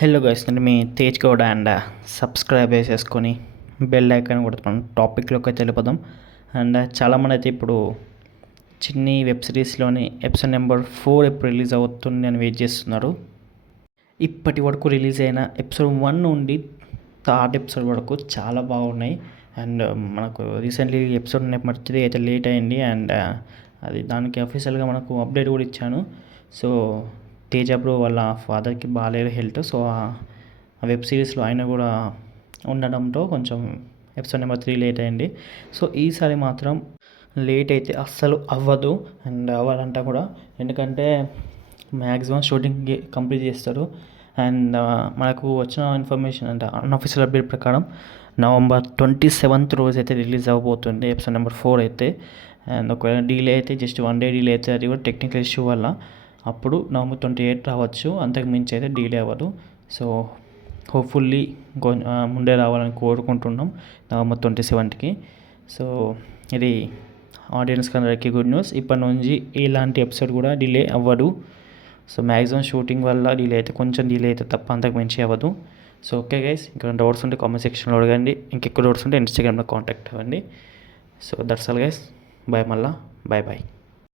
Hello guys, నేను మీ Tej Gowda and subscribe చేసేసుకొని bell icon కొడుతున్నాం. టాపిక్లోకి అయితే వెళ్ళిపోదాం. అండ్ చాలామంది అయితే ఇప్పుడు చిన్ని వెబ్ సిరీస్లోని ఎపిసోడ్ నెంబర్ 4 ఎప్పుడు రిలీజ్ అవుతుంది అని వెయిట్ చేస్తున్నారు. ఇప్పటి వరకు రిలీజ్ అయిన ఎపిసోడ్ 1 నుండి థర్డ్ ఎపిసోడ్ వరకు చాలా బాగున్నాయి. అండ్ మనకు రీసెంట్లీ ఎపిసోడ్ నెంబర్ 3 అయితే లేట్ అయింది. అండ్ అది దానికి అఫీషియల్గా మనకు అప్డేట్ కూడా ఇచ్చాను. సో తేజ బ్రో వాళ్ళ ఫాదర్కి బాగాలేదు హెల్త్. సో ఆ వెబ్ సిరీస్లో ఆయన కూడా ఉండడంతో కొంచెం ఎపిసోడ్ నెంబర్ 3 లేట్ అయింది. సో ఈసారి మాత్రం లేట్ అయితే అస్సలు అవ్వదు అండ్ అవ్వాలంట కూడా, ఎందుకంటే మ్యాక్సిమం షూటింగ్ కంప్లీట్ చేస్తారు. అండ్ మనకు వచ్చిన ఇన్ఫర్మేషన్ అంటే అన్అఫీషియల్ అప్డేట్ ప్రకారం November 27th రోజు అయితే రిలీజ్ అవ్వబోతుంది ఎపిసోడ్ నెంబర్ 4 అయితే. అండ్ ఒకవేళ డీలే అయితే జస్ట్ 1 డే డీలే అయితే, అది కూడా టెక్నికల్ ఇష్యూ వల్ల. అప్పుడు November 28 రావచ్చు, అంతకు మించి అయితే డీలే అవ్వదు. సో హోప్ఫుల్లీ ముందే రావాలని కోరుకుంటున్నాం November 27కి. సో ఇది ఆడియన్స్కి అందరికీ గుడ్ న్యూస్. ఇప్పటి నుంచి ఇలాంటి ఎపిసోడ్ కూడా డిలే అవ్వదు. సో మ్యాక్సిమం షూటింగ్ వల్ల డిలే అయితే కొంచెం డిలే అయితే తప్ప అంతకు మించి అవ్వదు. సో ఓకే గైస్, ఇంకా డౌట్స్ ఉంటే కామెంట్ సెక్షన్లో అడగండి. ఇంకెక్కువ డౌట్స్ ఉంటే ఇన్స్టాగ్రామ్లో కాంటాక్ట్ అవ్వండి. So that's all guys, bye. మళ్ళా బాయ్.